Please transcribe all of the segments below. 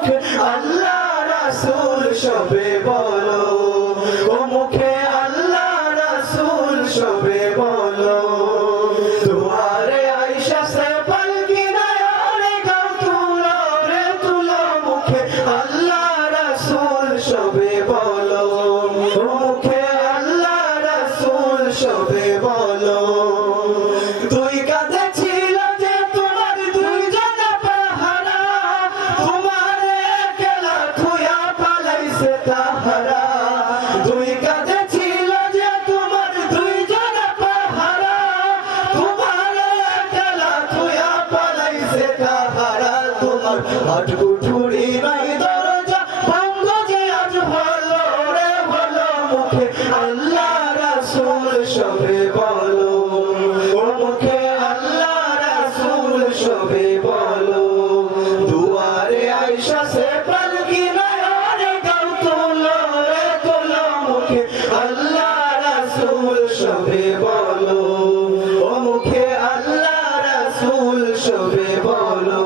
মুখে আল্লাহ রাসূল সবে বলো, ও মুখে আল্লাহ রাসূল সবে বলো। দুয়ারে আয়েশা সে পালকি নয়নে গাও তুলো রে তুলো, মুখে আল্লাহ রাসূল সবে বলো, ও মুখে আল্লাহ রাসূল সবে বলো। দুই কাঁধে ছিল যে তোমার দুইজনা পাহারা, তোমার একলা থুয়া পালাইছে তাহারা। দুই কাঁধে ছিল যে তোমার দুইজনা পাহারা, তোমার একলা থুয়া পালাইছে তাহারা। তোমার হাটকুঠুরি নাই দরজা ভঙ্গ যে আজ ভালো রে ভালো, মুখে আল্লাহ রাসূল সবে বলো, ও মুখে আল্লাহ রাসূল সবে বলো। দুয়ারে আয়েশা সে পালকি নয়নে গাও তুলো রে তুলো, মুখে আল্লাহ রাসূল সবে বলো, ও মুখে আল্লাহ রাসূল সবে বলো।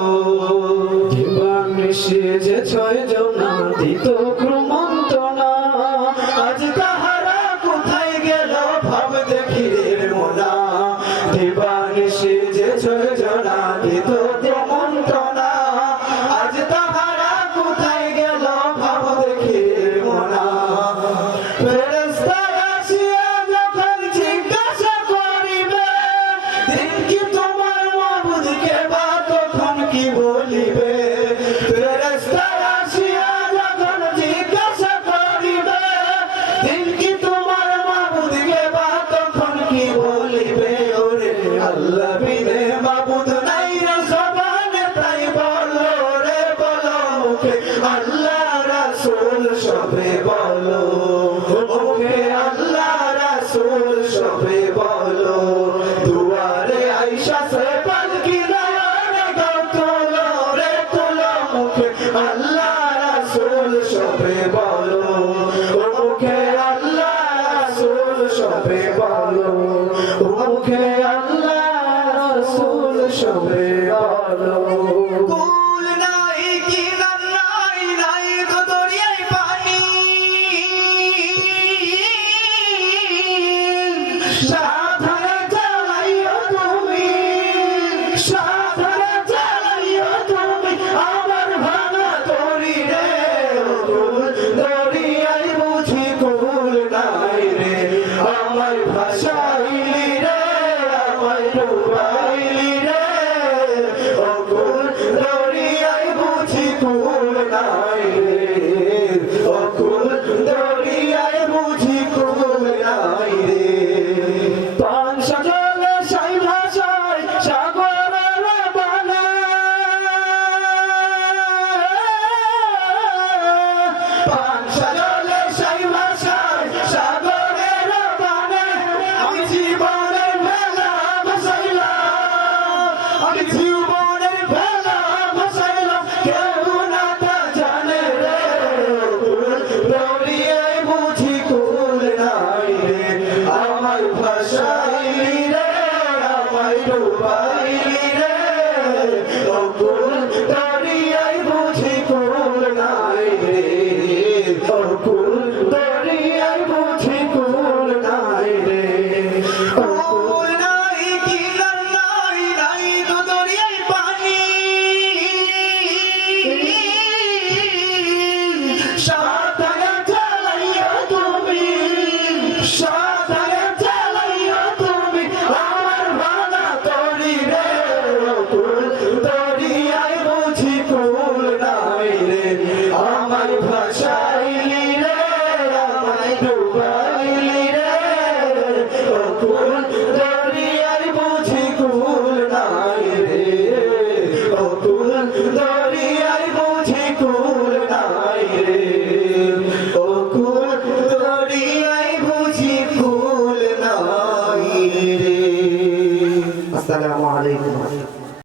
দিবানিশি যে ছয়জনা দিত ক্রমন্তনা, আজ তাহারা কোথায় গেল ভাব দেখি রে মোনা। দিবানিশি যে ছয়জনা দিত ক্রমন্তনা, আজ তাহারা কোথায় গেল ভাব দেখি রে মোনা। ফেরেশতা আসিয়া যখন জিজ্ঞাসা করিবে, দিন কি তোমার মাবুদকে বা তখন কি বলিবে। ফেরেশতা আসিয়া যখন জিজ্ঞাসা করিবে, দিন কি তোমার মাবুদকে বা তখন কি বলিবে। ওরে আল্লাহ বিনে মাবুদ নাই রে জবানে তাই বলো রে বলো, মুখে আল্লাহ রাসূল সবে বলো, মুখে আল্লাহ রাসূল সবে বলো। দুয়ারে আয়েশা সে পালকি নয়নে গাও তুলো রে তুলো, মুখে আল্লাহ রাসূল সবে বলো, ও মুখে আল্লাহ রাসূল সবে বলো, ও মুখে আল্লাহ রাসূল সবে বলো। কুল নাই কিনার নাই, নাই তো দরিয়ায় পানি, সাধনা চালাইও তুমি, সাধনা চালাইও তুমি আমার ভাঙা তরি রে। কুল দরিয়ায় বুঝি কুল নাই রে, আমায় ভাসাইলি রে, আমায় ডুবাইলি রে। ও কুল দরিয়ায় বুঝি কুল নাই রে, ও কুল দরিয়ায় বুঝি কুল নাই রে। পান সাজলে সাই ভাষায় সাগরের বানে, পান সাজলে সাই ভাষায় সাগরের বানে। আমি জীবনের ভেলা ভাসাইলাম, আমি জীবনের ভেলা ভাসাইলাম, কেউ না তা জানে রে। কুল দরিয়ায় বুঝি কুল নাই রে, আমায় ভাসাইলি রে, আমায় ডুবাইলি রে। ও কুল দরিয়ায় বুঝি কুল নাই রে, ও কুল